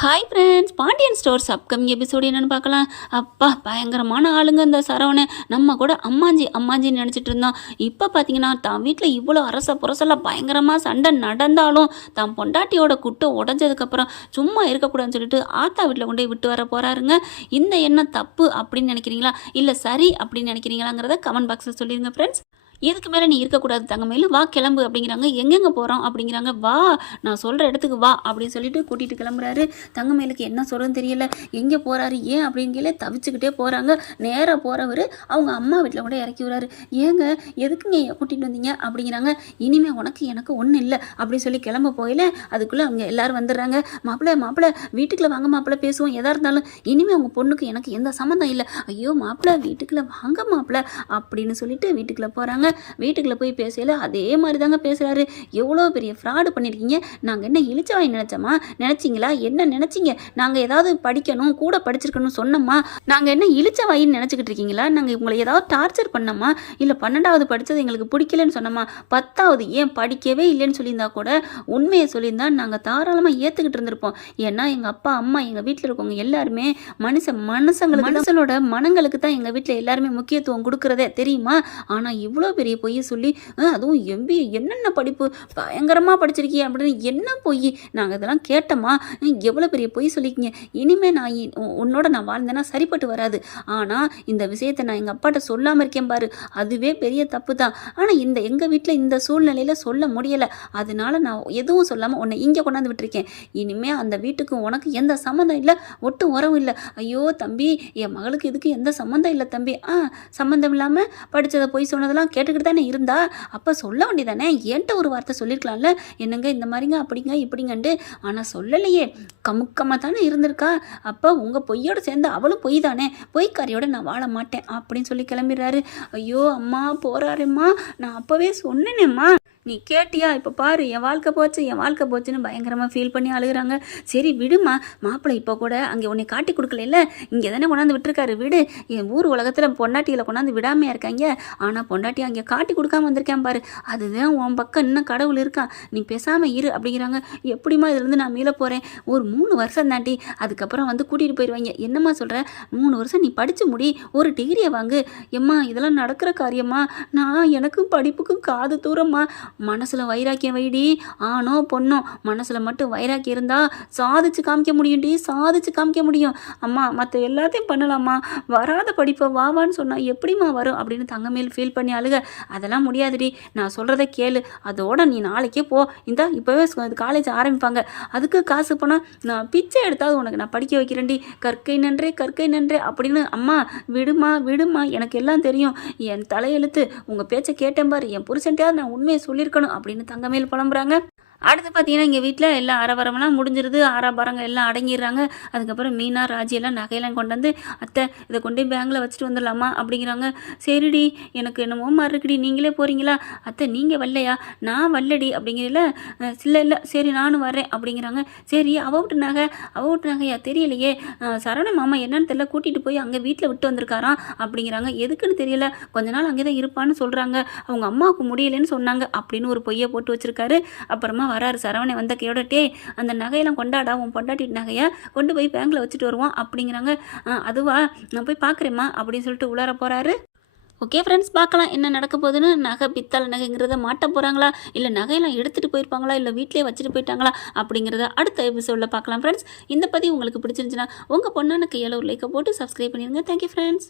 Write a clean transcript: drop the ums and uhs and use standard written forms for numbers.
Hi friends, Pandian Stores upcoming episode என்னென்னு பார்க்கலாம். அப்பா பயங்கரமான ஆளுங்க இந்த சரவணன். நம்ம கூட அம்மாஞ்சின்னு நினச்சிட்டு இருந்தோம். இப்போ பார்த்தீங்கன்னா தான் வீட்டில் இவ்வளோ அரச புரசெல்லாம் பயங்கரமாக சண்டை நடந்தாலும் தான் பொண்டாட்டியோட குட்டை உடஞ்சதுக்கப்புறம் சும்மா இருக்கக்கூடாதுன்னு சொல்லிட்டு ஆத்தா வீட்டில் கொண்டு போய் விட்டு வர போகிறாருங்க. இந்த எண்ணம் தப்பு அப்படின்னு நினைக்கிறீங்களா, இல்லை சரி அப்படின்னு நினைக்கிறீங்களாங்கிறத கமெண்ட் பாக்ஸில் சொல்லிடுங்க ஃப்ரெண்ட்ஸ். இதுக்கு மேலே நீ இருக்கக்கூடாது தங்கமேலு, வா கிளம்பு அப்படிங்கிறாங்க. எங்கெங்கே போகிறோம் அப்படிங்கிறாங்க. வா, நான் சொல்கிற இடத்துக்கு வா அப்படின்னு சொல்லிட்டு கூட்டிகிட்டு கிளம்புறாரு. தங்கமேலுக்கு என்ன சொல்கிறதுன்னு தெரியல, எங்கே போகிறாரு ஏன் அப்படிங்கிற தவிச்சுக்கிட்டே போகிறாங்க. நேராக போகிறவர் அவங்க அம்மா வீட்டில் கூட இறக்கி விடுறாரு. ஏங்க எதுக்குங்க கூட்டிகிட்டு வந்தீங்க அப்படிங்கிறாங்க. இனிமேல் உனக்கு எனக்கு ஒன்றும் இல்லை அப்படின்னு சொல்லி கிளம்ப போயில அதுக்குள்ளே அவங்க எல்லோரும் வந்துடுறாங்க. மாப்பிள்ளை வீட்டுக்குள்ளே வாங்க மாப்பிள்ளை, பேசுவோம் எதாக இருந்தாலும். இனிமேல் உங்கள் பொண்ணுக்கு எனக்கு எந்த சம்மந்தம் இல்லை. ஐயோ மாப்பிள்ளை வீட்டுக்குள்ளே வாங்க மாப்பிள்ளை அப்படின்னு சொல்லிட்டு வீட்டுக்குள்ளே போகிறாங்க. வீட்டுக்குள்ளே போய் பேசல அதே மாதிரி தாங்க பேசுகிறாரு. எவ்வளோ பெரிய ஃப்ராடு பண்ணியிருக்கீங்க, நாங்கள் என்ன இழிச்சவாய் நினச்சோமா, நினச்சிங்களா என்ன நினச்சிங்க, நாங்கள் ஏதாவது படிக்கணும் கூட படிச்சிருக்கணும் சொன்னோமா, நாங்கள் என்ன இழிச்சவாயின்னு நினச்சிக்கிட்டு இருக்கீங்களா, நாங்கள் உங்களை ஏதாவது டார்ச்சர் பண்ணோமா, இல்லை 12வது படித்தது எங்களுக்கு பிடிக்கலன்னு சொன்னோமா, 10வது ஏன் படிக்கவே இல்லைன்னு சொல்லியிருந்தா கூட உண்மையை சொல்லியிருந்தா நாங்கள் தாராளமாக ஏற்றுக்கிட்டு இருந்திருப்போம். ஏன்னா எங்கள் அப்பா அம்மா எங்கள் வீட்டில் இருக்கவங்க எல்லாருமே மனுஷங்களோட மனங்களுக்கு தான் எங்கள் வீட்டில் எல்லாருமே முக்கியத்துவம் கொடுக்குறதே தெரியுமா. ஆனால் இவ்வளோ பெரிய பொய்யை சொல்லி, அதுவும் எம்பிஏ என்னென்ன படிப்பு பயங்கரமாக படிச்சிருக்கீங்க அப்படின்னு என்ன பொய், நாங்கள் இதெல்லாம் கேட்டோமா, எவ்வளோ பெரிய பொய் சொல்லிக்கிங்க. இனிமேல் நான் உன்னோட நான் வாழ்ந்தேன்னா சரிப்பட்டு வராது. ஆனால் இந்த விஷயத்தை நான் எங்கள் அப்பாட்ட சொல்லாமல் இருக்கேன் பாரு, அதுவே பெரிய தப்பு தான். ஆனால் எங்கள் வீட்டில் இந்த சூழ்நிலையில் சொல்ல முடியலை, அதனால நான் எதுவும் சொல்லாமல் உன்னை இங்கே கொண்டாந்து விட்டுருக்கேன். இனிமேல் அந்த வீட்டுக்கு உனக்கு எந்த சம்மந்தம் இல்லை, ஒட்டும் உறவும் இல்லை. ஐயோ தம்பி, என் மகளுக்கு இதுக்கு எந்த சம்மந்தம் இல்லை தம்பி. சம்மந்தம் இல்லாமல் படித்ததை பொய் சொன்னதெல்லாம் கேட்டுக்கிட்டு தானே இருந்தா, அப்போ சொல்ல வேண்டியதானே, என்கிட்ட ஒரு வார்த்தை சொல்லியிருக்கலாம்ல, என்னங்க இந்த மாதிரிங்க அப்படிங்க இப்படிங்கன்ட்டு. ஆனால் சொல்லலையே, கமுக்கமாக தானே இருந்திருக்கா. அப்போ உங்கள் பொய்யோடு சேர்ந்து அவளும் பொய் தானே, பொய்க்காரியோட நான் வாழ மாட்டேன் அப்படின்னு சொல்லி கிளம்பிடுறாரு. ஐயோ அம்மா போகிறாரும்மா, நான் அப்போவே சொன்னேனேம்மா, நீ கேட்டியா, இப்போ பாரு என் வாழ்க்கை போச்சுன்னு பயங்கரமாக ஃபீல் பண்ணி அழுகுறாங்க. சரி விடுமா, மாப்பிள்ளை இப்போ கூட அங்கே உன்னை காட்டி கொடுக்கல, இங்கே தானே கொண்டாந்து விட்டுருக்காரு, விடு. என் ஊர் உலகத்தில் பொண்டாட்டிகளை கொண்டாந்து விடாமையாக இருக்காங்க, ஆனால் பொண்டாட்டி அங்கே காட்டி கொடுக்காம வந்திருக்கேன் பாரு, அதுதான் உன் பக்கம் இன்னும் கடவுள் இருக்கான், நீ பேசாமல் இரு அப்படிங்கிறாங்க. எப்படிமா இதுலேருந்து நான் மீள போகிறேன், ஒரு 3 வருஷம் தாண்டி அதுக்கப்புறம் வந்து கூட்டிகிட்டு போயிடுவாங்க. என்னம்மா சொல்கிற, 3 வருஷம் நீ படித்து முடி, ஒரு டிகிரியை வாங்கு. எம்மா இதெல்லாம் நடக்கிற காரியமா, நான் எனக்கும் படிப்புக்கும் காது தூரம்மா. மனசில் வைராக்கியம் வைடி, ஆணோ பொண்ணோ மனசில் மட்டும் வைராக்கியம் இருந்தால் சாதிச்சு காமிக்க முடியும். அம்மா மற்ற எல்லாத்தையும் பண்ணலாமா, வராத படிப்பை வாவான்னு சொன்னால் எப்படிமா வரும் அப்படின்னு தங்கமேல் ஃபீல் பண்ணி அழுக. அதெல்லாம் முடியாதுடி, நான் சொல்கிறத கேளு, அதோட நீ நாளைக்கே போ, இப்போவே காலேஜ் ஆரம்பிப்பாங்க, அதுக்கு காசு போனால் நான் பிச்சை எடுத்தாவது உனக்கு நான் படிக்க வைக்கிறேன்டி, கற்கை நன்றே அப்படின்னு. அம்மா விடுமா, எனக்கு எல்லாம் தெரியும், என் தலையெழுத்து, உங்கள் பேச்சை கேட்டேன் பாரு, என் புருஷன்ட்டையாவது நான் உண்மையை சொல்லியிருக்கணும் அப்படின்னு தங்கமேல் புலம்புறாங்க. அடுத்து பார்த்தீங்கன்னா இங்கே வீட்டில் எல்லாம் அரவரமெல்லாம் முடிஞ்சிருது, ஆறாபாரங்க எல்லாம் அடங்கிடுறாங்க. அதுக்கப்புறம் மீனா ராஜி எல்லாம் நகையெல்லாம் கொண்டு வந்து, அத்தை இதை கொண்டு போய் பேங்கில் வச்சுட்டு வந்துடலாமா அப்படிங்கிறாங்க. சரிடி, எனக்கு என்னமோ மாதிரி இருக்குடி, நீங்களே போகிறீங்களா, அத்தை நீங்கள் வரலையா, நான் வரலடி அப்படிங்கிறல. இல்லை சரி நானும் வரேன் அப்படிங்கிறாங்க. சரி அவ விட்டு நகையா தெரியலையே, சரவண மாமா என்னன்னு தெரியல, கூட்டிகிட்டு போய் அங்கே வீட்டில் விட்டு வந்திருக்காராம் அப்படிங்கிறாங்க. எதுக்குன்னு தெரியல, கொஞ்ச நாள் அங்கே தான் இருப்பான்னு சொல்கிறாங்க, அவங்க அம்மாவுக்கு முடியலைன்னு சொன்னாங்க அப்படின்னு ஒரு பொய்யை போட்டு வச்சுருக்காரு. அப்புறமா வராரு சரவணை வந்த கையோடட்டே, அந்த நகையெல்லாம் கொண்டாடா, உன் பொண்டாட்டி நகையை கொண்டு போய் பேங்கில் வச்சுட்டு வருவான் அப்படிங்கிறாங்க. அதுவா, நான் போய் பார்க்குறேம்மா அப்படின்னு சொல்லிட்டு உள்ளார போகிறாரு. ஓகே ஃப்ரெண்ட்ஸ், பார்க்கலாம் என்ன நடக்க போகுதுன்னு. நகை பித்தளை நகைங்கிறத மாட்ட போகிறாங்களா, இல்லை நகையெல்லாம் எடுத்துகிட்டு போயிருப்பாங்களா, இல்லை வீட்டிலே வச்சுட்டு போயிட்டாங்களா அப்படிங்கிறத அடுத்த எபிசோடில் பார்க்கலாம் ஃப்ரெண்ட்ஸ். இந்த பதிவு உங்களுக்கு பிடிச்சிருந்துச்சுன்னா உங்கள் பொண்ணான கையால் ஒரு லைக்கை போட்டு சப்ஸ்கிரைப் பண்ணிடுங்க. Thank you friends.